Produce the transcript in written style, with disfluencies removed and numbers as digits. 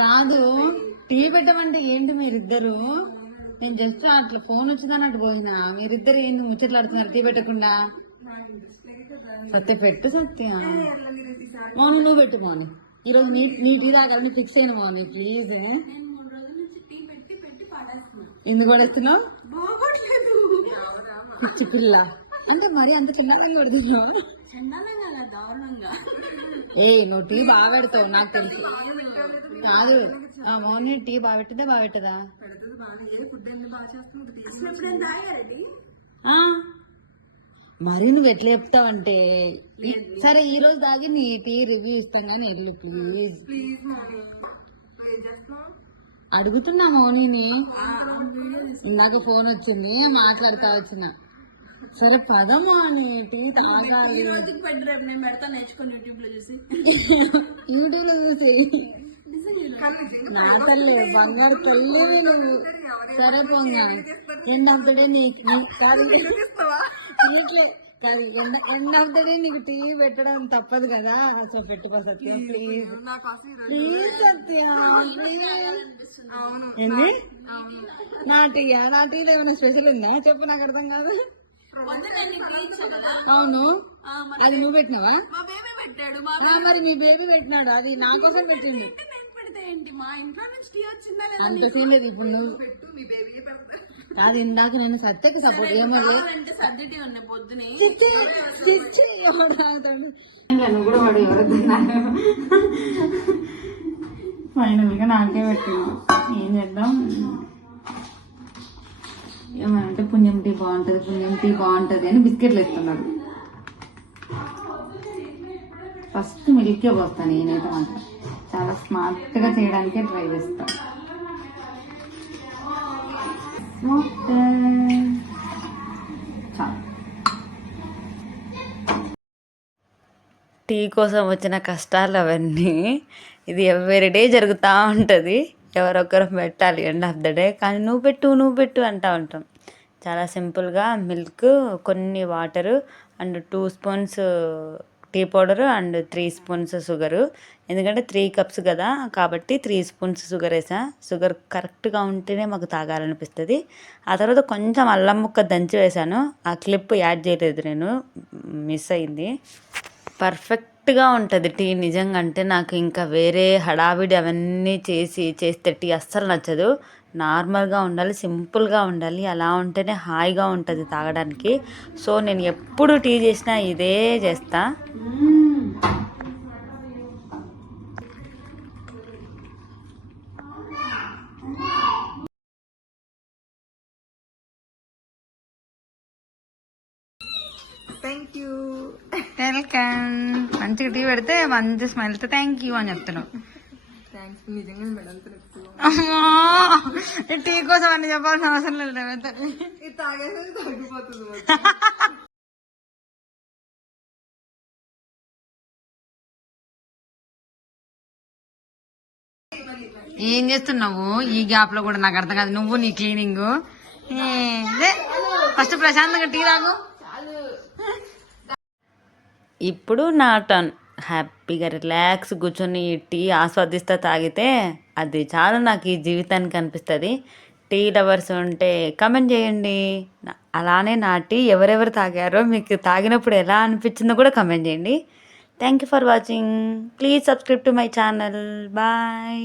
కాదు, టీ పెట్టమంటే ఏంటి మీరిద్దరు? నేను జస్ట్ అట్లా ఫోన్ వచ్చిందని పోయినా, మీరిద్దరు ఏంటి ముచ్చట్లాడుతున్నారు టీ పెట్టకుండా? సత్య పెట్టు సత్య. మౌని నువ్వు పెట్టు మౌని. ఈరోజు నీ టీ తాగాలని ఫిక్స్ అయిన మౌని ప్లీజ్. ఎందుకు పడేస్తున్నావు? పిచ్చి పిల్ల అంటే మరి అంత చిన్నగా పడుతున్నావు. నువ్వు టీ బాగా పెడతావు నాకు తెలుసు. కాదు మౌని టీ బాగా పెట్టదా? మరి నువ్వు ఎట్లా చెప్తావంటే సరే ఈ రోజు దాగి నీ టీ రివ్యూ ఇస్తాం కానీ ఎల్లు ప్లీజ్. అడుగుతున్నా మౌనిని, నాకు ఫోన్ వచ్చింది మాట్లాడుతా వచ్చిన. సరే పదమా అని టీ తాగాలి. యూట్యూబ్ లో చూసి నా తల్లి బంగారు తల్లి నువ్వు. సరే పోంగా ఎండ్ ఆఫ్ ద డే కాదు ఎండ్ ఆఫ్ ద డే నీకు టీ పెట్టడం తప్పదు కదా. సో పెట్టుకో సత్య ప్లీజ్ ప్లీజ్ సత్య ప్లీజ్. ఏంది నా టీలో ఏమైనా స్పెషల్ ఉందా చెప్పు, నాకు అర్థం కాదు. అవును అది నువ్వు పెట్టినావా? మరి మీ బేబీ పెట్టినాడు, అది నా కోసం పెట్టిండు. అంత సీన్ లేదు ఇప్పుడు. నువ్వు కాదు ఇందాక నేను సత్యకి సపోర్ట్ ఏమో కూడా వాడు ఎవరు ఫైనల్ గా నాకే పెట్టిండు. ఏం చేద్దాం, ఏమంటే పుణ్యం టీ బాగుంటది అని బిస్కెట్లు ఇస్తున్నాడు. ఫస్ట్ మిల్కే పోస్తాను నేనైతే మాత్రం చాలా స్మార్ట్ గా చేయడానికే ట్రై చేస్తాను. టీ కోసం వచ్చిన కష్టాలు అవన్నీ, ఇది ఎవ్రీ డే జరుగుతూ ఉంటుంది. ఎవరొక్కరు పెట్టాలి ఎండ్ ఆఫ్ ద డే. కానీ నువ్వు పెట్టు అంటూ ఉంటాం. చాలా సింపుల్గా మిల్క్, కొన్ని water and 2 spoons tea powder and 3 spoons sugar. ఎందుకంటే 3 కప్స్ కదా కాబట్టి 3 స్పూన్స్ షుగర్ వేసా. షుగర్ కరెక్ట్గా ఉంటేనే మాకు తాగాలనిపిస్తుంది. ఆ తర్వాత కొంచెం అల్లం ముక్క దంచి వేసాను. ఆ క్లిప్ యాడ్ చేయలేదు నేను, మిస్ అయింది. పర్ఫెక్ట్గా ఉంటుంది టీ నిజంగా. అంటే నాకు ఇంకా వేరే హడావిడి అవన్నీ చేస్తే టీ అస్సలు నచ్చదు. నార్మల్గా ఉండాలి, సింపుల్గా ఉండాలి. అలా ఉంటేనే హాయిగా ఉంటుంది తాగడానికి. సో నేను ఎప్పుడు టీ చేసినా ఇదే చేస్తా. Thank you. వెల్కమ్. మంచిగా టీ పెడితే మంచి స్మైల్తో థ్యాంక్ యూ అని చెప్తున్నావు. టీ కోసం అని చెప్పాల్సిన అవసరం లేదు. ఏం చేస్తున్నావు ఈ గ్యాప్ లో కూడా? నాకు అర్థం కాదు. నువ్వు నీ క్లీనింగ్ ఫస్ట్ ప్రశాంతంగా టీ తాగు. ఇప్పుడు నా టర్న్. హ్యాపీగా రిలాక్స్ కూర్చొని టీ ఆస్వాదిస్తూ తాగితే అది చాలా నాకు ఈ జీవితానికి అనిపిస్తుంది. టీ లవర్స్ ఉంటే కమెంట్ చేయండి. అలానే నా టీ ఎవరెవరు తాగారో, మీకు తాగినప్పుడు ఎలా అనిపించిందో కూడా కమెంట్ చేయండి. Thank you for watching. Please subscribe to my channel. Bye.